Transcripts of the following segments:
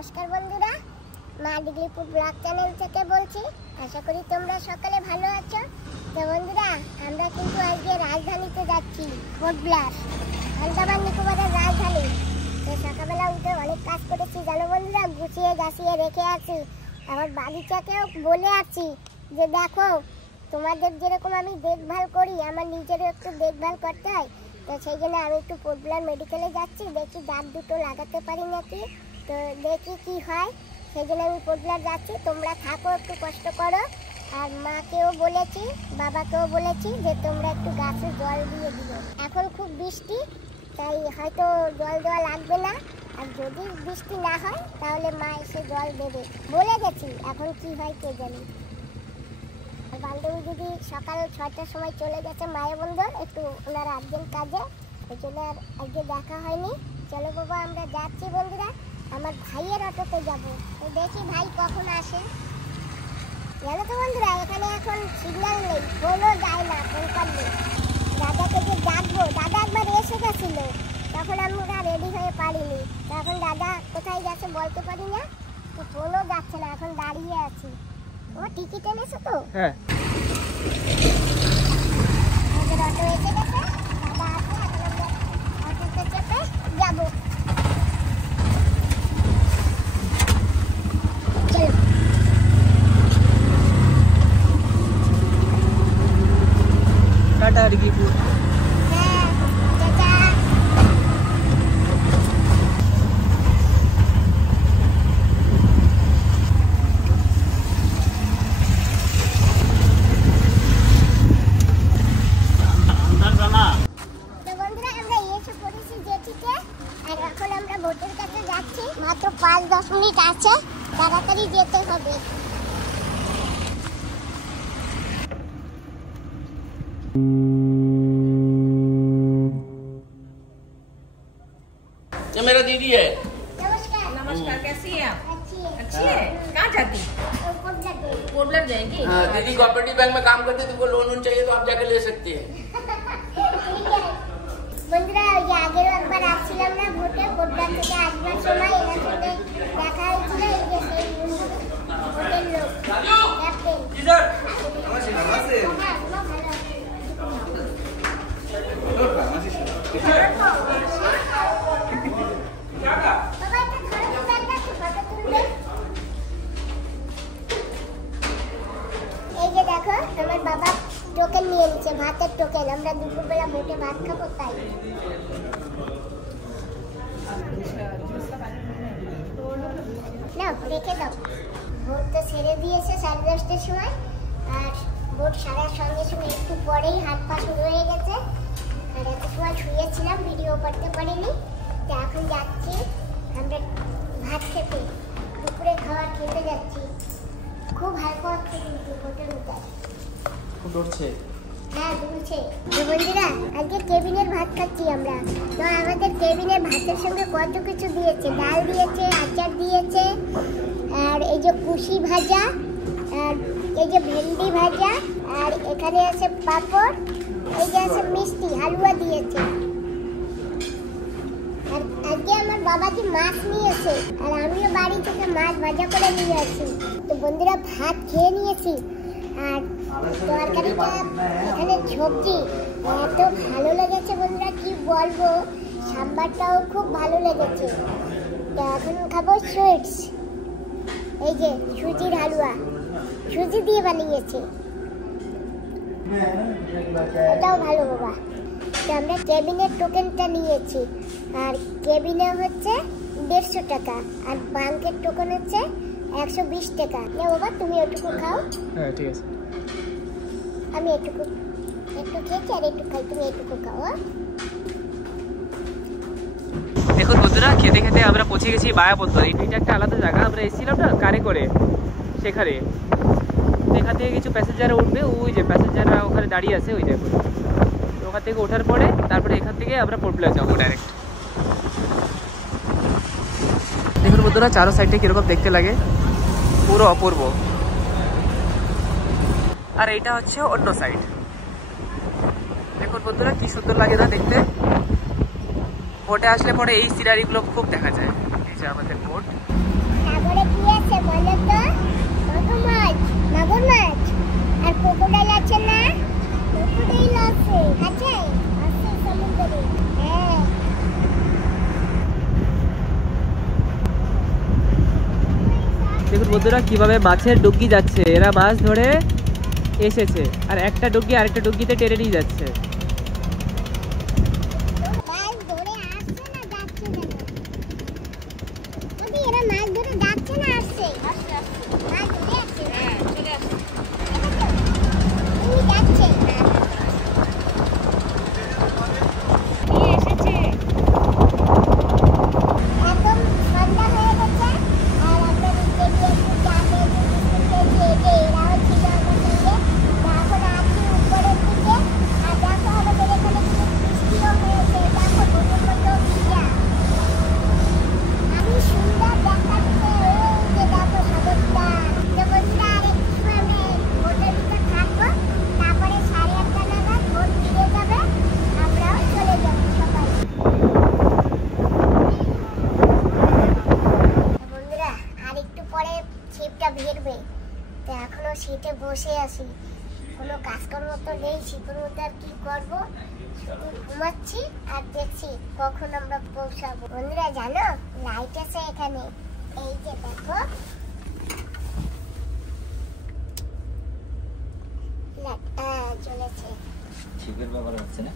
নমস্কার বন্ধুরা, মা ডিগ্রিপুর ব্লগ চ্যানেল থেকে বলছি। আশা করি তোমরা সকলে ভালো আছো। তো বন্ধুরা, আমরা কিন্তু আজকে রাজধানীতে যাচ্ছি, পোর্ট ব্লেয়ার, আন্দামান নিকোবরের রাজধানী। তো সকালবেলা উঠে অনেক কাজ করেছি জানো বন্ধুরা, গুছিয়ে গাছিয়ে রেখে আছি। আমার বাড়িটাকেও বলে আছি যে দেখো, তোমাদের যেরকম আমি দেখভাল করি, আমার নিজেরও একটু দেখভাল করতে হয়। তো সেই জন্য আমি একটু পোর্ট ব্লেয়ার মেডিকেলে যাচ্ছি, দেখি দাঁত দুটো লাগাতে পারি নাকি, তো দেখি কি হয়। সেই জন্য আমি পোর্ট ব্লেয়ার যাচ্ছি। তোমরা থাকো, একটু কষ্ট করো। আর মাকেও বলেছি, বাবাকেও বলেছি যে তোমরা একটু গাছে জল দিয়ে দিও। এখন খুব বৃষ্টি, তাই হয়তো জল দেওয়া লাগবে না। আর যদি বৃষ্টি না হয় তাহলে মা এসে জল দেবে বলে গেছি। এখন কি হয় কে জানি। বান্ধবী দিদি সকাল 6টার সময় চলে গেছে মায়ের বন্ধু, একটু ওনার আর্জেন্ট কাজে, ওই জন্য আর আজকে দেখা হয়নি। চলো বাবা, আমরা যাচ্ছি বন্ধুরা। আমার ভাইয়ের অটোতে যাবো, তো দেখি ভাই কখন আসে। জানো তো বন্ধুরা, এখানে এখন সিগন্যাল নেই, ফোনও যায় না। ফোন করলে দাদাকে যে ডাকবো, দাদা একবার এসে গেছিল, তখন আমরা রেডি হয়ে পারিনি। তো এখন দাদা কোথায় গেছে বলতে পারি না, তো ফোনও যাচ্ছে না, এখন দাঁড়িয়ে আছি। তোমার টিকিট এনেছো তো? হ্যাঁ। আমাদের অটো এসে গেছে, দাদা আছে, এখন আমরা অটোতে চেপে যাবো। চলো। টাটা ডিগ্রিপুর। হ্যাঁ, টাটা। ভোটের কাছে যাচ্ছি, মাত্র 5-10 মিনিট আছে, তাড়াতাড়ি যেতে হবে। ये मेरा दीदी है। नमस्कार। नमस्कार, कैसी हैं आप? अच्छी है। कहाँ जाती? पोर्ट ब्लेयर जाएगी? हाँ, दीदी कोऑपरेटिव बैंक में काम करते, तुमको लोन चाहिए तो आप जाके ले सकती है। বন্ধুরা, ওই যে আগের একবার আসছিলাম না ভোটে, ভোটটা থেকে আসবার সময় এনার সাথে দেখা হয়েছিল। এই যে সেই ভোটের লোক, ক্যাপ্টেন। इधर হ্যাঁ, তোমার ভালো আছে। বাবা, একটা ধরো তো ব্যাগটা, একটু ফটো তুলবে। এই যে দেখো, আমার বাবা টোকেন নিয়ে নিচ্ছে, ভাতের টোকেন। আমরা দুপুরবেলা ভোটে ভাত খাবো তাই। না, রেখে দাও। ভোট তো ছেড়ে দিয়েছে 10:30টার সময়, আর ভোট সারার সঙ্গে সঙ্গে একটু পরেই হাত পা শুরু হয়ে গেছে। আর এত সময় শুয়েছিলাম, ভিডিও করতে পারিনি। তো এখন যাচ্ছি আমরা ভাত খেতে, দুপুরে খাবার খেতে যাচ্ছি। খুব হালকা হচ্ছে কিন্তু ভোটের মধ্যে খুব ডরছে। হ্যাঁ, দুলছে। তো বন্ধুরা, আজকে কেবিনের ভাত খাচ্ছি আমরা। তো আমাদের কেবিনের ভাতের সঙ্গে কত কিছু দিয়েছে, ডাল দিয়েছে, আচার দিয়েছে, আর এই যে কুশি ভাজা, আর এই যে ভেন্ডি ভাজা, আর এখানে আছে পাঁপড়, এই যে আছে মিষ্টি, হালুয়া দিয়েছে। আর আজকে আমার বাবাজি মাছ নিয়েছে, আর আমিও বাড়ি থেকে মাছ ভাজা করে নিয়ে আসি। তো বন্ধুরা, ভাত খেয়ে নিয়েছি। আর তরকারিটা, এখানে সবজি এত ভালো লেগেছে বন্ধুরা, কি বলবো। সাম্বারটাও খুব ভালো লেগেছে। তো এখন খাবো সুইটস, এই যে সুজির হালুয়া, সুজি দিয়ে বানিয়েছে, এটাও ভালো বাবা। তো আমরা কেবিনের টোকেনটা নিয়েছি, আর কেবিনে হচ্ছে 150 টাকা, আর ব্যাংকের টোকেন হচ্ছে 120 টাকা। না বাবা, তুমি ওটুকু খাও। হ্যাঁ, ঠিক আছে। আমি একটু খেয়েছি আর একটু খাই, তুমি একটু খাও। দেখুন বন্ধুরা, খেতে খেতে আমরা পৌঁছে গেছি মায়াবন্দর। এটা একটা আলাদা জায়গা, আমরা এসেছিলাম না কারে করে, সেখানে এখান থেকে কিছু প্যাসেঞ্জার উঠবে, ওই যে প্যাসেঞ্জাররা ওখানে দাঁড়িয়ে আছে, ওই দেখুন। ওখান থেকে ওঠার পরে তারপরে এখান থেকে আমরা পোর্ট ব্লেয়ার যাবো ডাইরেক্ট। দেখুন বন্ধুরা, চারো সাইডে কিরকম দেখতে লাগে, পুরো অপূর্ব। আর এইটা হচ্ছে অন্য সাইড। দেখুন বন্ধুরা, কি সুন্দর লাগে না দেখতে। বোটে আসলে পরে এই সিনারিগুলো খুব দেখা যায়। এই যে আমাদের বোট, দেখুন বন্ধুরা কিভাবে মাছের ডুগি যাচ্ছে, এরা মাছ ধরে এসেছে আর একটা ডুগি আরেকটা ডুগিতে টেনে নিয়ে যাচ্ছে। মাছ ধরে আসছে না যাচ্ছে যেন? বলি এরা মাছ ধরে যাচ্ছে না আসছে? আসছে আসছে মাছ ধরে আসছে। হ্যাঁ চলে আসছে তুমি যাচ্ছে। নিয়ে এসেছে একদম সন্ধ্যা হয়ে গেছে আর আমরা নিচে গিয়ে একটু চা খেয়েছি, বিস্কুট খেয়েছি। এই যে এরাও ছিল আমার সঙ্গে। এখন আছি উপরের দিকে আর দেখো আমাদের এখানে কিন্তু বৃষ্টিও হয়েছে। দেখো বোটের মতো ভিজা। আমি সুন্দর দেখাচ্ছে ওই যে দেখো সাগরটা। তো বন্ধুরা আর একটু সময় আমরা বোটের ভিতর থাকবো, তারপরে 8:30 নাগাদ বোট ফিরে যাবে, আমরাও চলে যাবো সবাই। বন্ধুরা আর একটু পরে ছিপটা ভিড়বে, তো এখনো শীতে বসে আছি, কোনো কাজকর্ম তো নেই শীতের মধ্যে। আর কি করবো, শুধু ঘুমাচ্ছি আর দেখছি কখন আমরা পৌঁছাবো। বন্ধুরা জানো লাইট আছে এখানে, এই যে দেখো লাইটটা জ্বলেছে। শিপের ব্যাপার হচ্ছে না,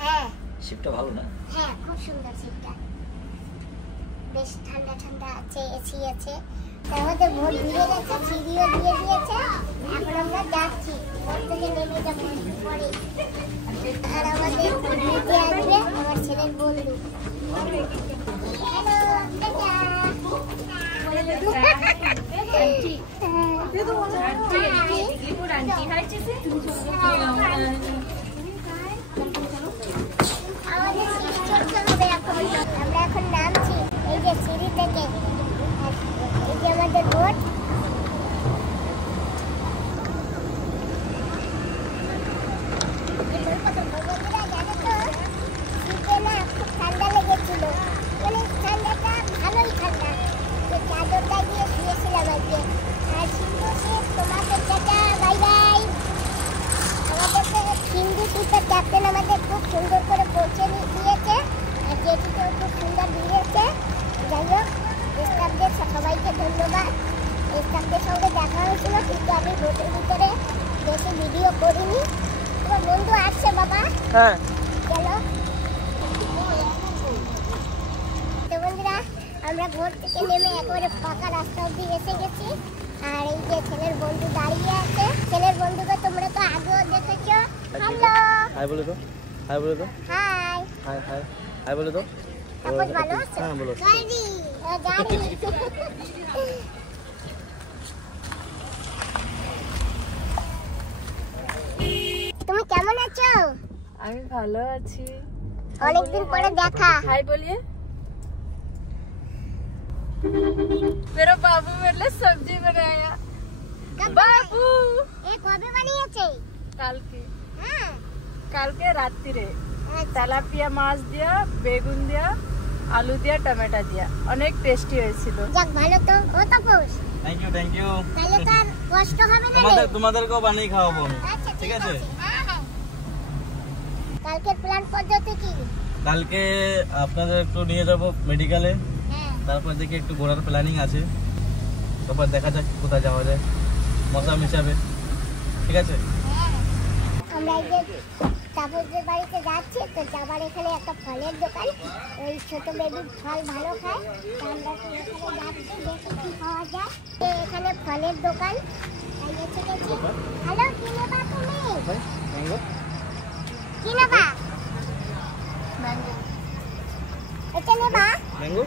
হ্যাঁ শিপটা ভালো না? হ্যাঁ খুব সুন্দর শীতটা, বেশ ঠান্ডা ঠান্ডা আছে, এসি আছে। আমাদের ভোট ভিড়ে গেছে, সিঁড়িও দিয়ে দিয়েছে। এখন আমরা যাচ্ছি, ভোট থেকে নেমে যাবো পরে। আর আমাদের নিতে আসবে আমার ছেলের বন্ধু। হ্যালো আমাদের সিঁড়ি চড়তে হবে এখন। আমরা এখন নামছি এই যে সিঁড়ি থেকে। আর এই যে আমাদের বোট। বন্ধুরা জানো তো শীতে না খুব ঠান্ডা লেগেছিল, মানে ঠান্ডাটা ভালোই ঠান্ডা। তো চাদরটা দিয়ে শুয়েছিলাম আজকে। আর সিন্ধু শীত তোমাদের টাটা, বাই বাই। আমাদেরকে সিন্ধু শীতের ক্যাপ্টেন আমাদের খুব সুন্দর করে পৌঁছে দিয়েছে আর জেটিতেও খুব সুন্দর দিয়েছে। যাই হোক স্টাফদের সবাইকে ধন্যবাদ। স্টাফদের সঙ্গে দেখা হয়েছিল কিন্তু আমি বোটের ভিতরে বেশি ভিডিও করিনি। তোমার বন্ধু আসছে বাবা, হ্যাঁ চলো। তো বন্ধুরা আমরা ভোর থেকে নেমে একেবারে ফাঁকা রাস্তা অব্দি এসে গেছি। আর এই যে ছেলের বন্ধু দাঁড়িয়ে আছে। ছেলের বন্ধুকে তোমরা তো আগেও দেখেছো। হ্যালো হাই বলে তো, হাই বলে তো, হাই, হাই হাই হাই বলে তো। আপনি ভালো আছো? হ্যাঁ বলো। গাড়ি গাড়ি তুমি কেমন আছো? আমি ভালো আছি। অনেকদিন পরে দেখা। हाय बोलिए। मेरा बाबू मेरे लिए सब्जी बनाया। बाबू এ কবে বানিয়েছে? কালকে হ্যাঁ কালকে রাত্রিরে আচ্ছা। তেলাপিয়া মাছ দিয়া, বেগুন দিয়া, আলু দিয়া, টমেটো দিয়া, অনেক টেস্টি হয়েছিল। যাক ভালো তো, ও তো পোষ। Thank you thank you. তাহলে তো আর কষ্ট হবে না রে। তোমাদেরকেও বানিয়ে খাওয়াবো আমি। আচ্ছা ঠিক আছে। হ্যাঁ হ্যাঁ। কালকের প্ল্যান পদ্ধতি কি? কালকে আপনাদের একটু নিয়ে যাব মেডিকেলে, হ্যাঁ তারপর দেখি একটু ঘোরার প্ল্যানিং আছে, তারপর দেখা যাক কোথায় যাওয়া যায় মশাম হিসাবে। ঠিক আছে। হ্যাঁ। আমরা এই যে তাপসদের বাড়িতে যাচ্ছি, তো যাবার এখানে একটা ফলের দোকান, ওই ছোট বেবি ফল ভালো খায়, তো আমরা তো এখানে যাচ্ছি, দেখি কি পাওয়া যায়। তো এখানে ফলের দোকান, তাই এসে গেছি। হ্যালো কি নেবা তুমি? ম্যাঙ্গো। কি নেবা? ম্যাঙ্গো এটা নেবা? ম্যাঙ্গো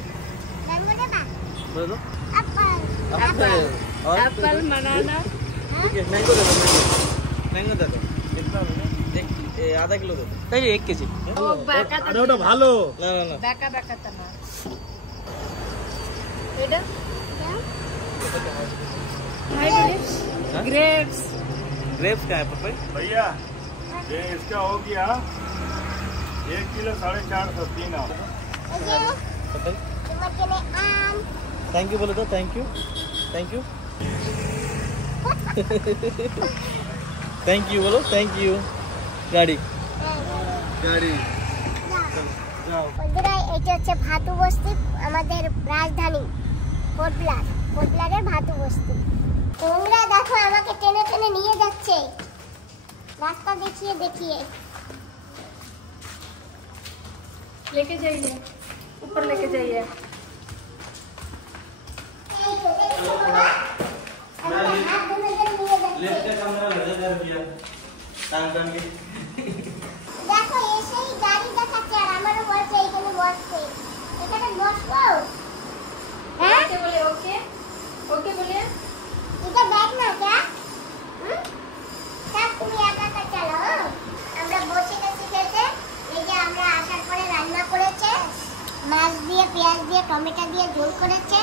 ম্যাঙ্গো নেবা? বলে তো। আপেল। एप्पल और एप्पल बनाना। ठीक है मैंगो दे दो मैंगो दे दो कितना एक आधा किलो दे दो এই 1 কেজি। ও বাঁকা আরে ওটা ভালো না না না বাঁকা বাঁকা তা না এটা हाँ? ग्रेप्स ग्रेप्स का है पपाई भैया ये इसका हो गया 1 किलो 450 3 आओ। এই যে पपाई তোমার জন্য আম। थैंक यू बोले तो थैंक यू थैंक यू बोलो थैंक यू गाड़ी गाड़ी जाओ বন্ধুরা এটা হচ্ছে ভাতু বস্তি, আমাদের রাজধানী পোর্ট ব্লার। পোটলারের ভাতু বস্তি। তোমরা দেখো আমাকে টেনে টেনে নিয়ে যাচ্ছে রাস্তা দেখিয়ে দেখিয়ে। लेके जाइए, ऊपर लेके जाइए। এই তো দেখো তোমরা আমাকে হাত ধরে ধরে নিয়ে যাচ্ছে। लेफ्ट का कैमरा लगा दे भैया टांग टांग के দেখো এসেই গাড়ি দেখাচ্ছে আর আমারও বলছে এইখানে বসতে। এখানে বসবো? হ্যাঁ ओके बोले ओके, ओके बोलिए। এটা ব্যাগ না क्या? সব তুমি একা একা চালাও। আমরা বসে গেছি খেতে। এই যে আমরা আসার পরে রান্না করেছে, মাছ দিয়ে পেঁয়াজ দিয়ে টমেটো দিয়ে ঝোল করেছে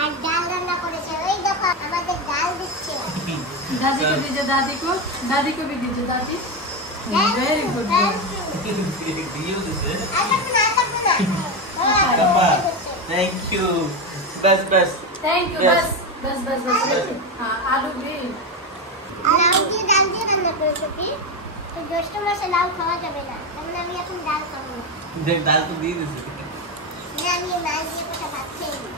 আর ডাল রান্না করেছে। ওই দেখো আমাদের ডাল দিচ্ছে। दादी को दीजिए, दादी को भी दीजिए दादी। Very good. दियो दिसे कप्पा थैंक यू बस बस थैंक यू। Yes. बस बस बस बस। हाँ आलू भी। লাউ দিয়ে ডাল দিয়ে রান্না করেছে কি? তো জ্যৈষ্ঠ মাসে লাউ খাওয়া যাবে না, তাহলে আমি এখন ডাল খাবো না। देख दाल तो दी दिसे আমি মাছ দিয়ে কোথা ভাত খেয়ে নিই।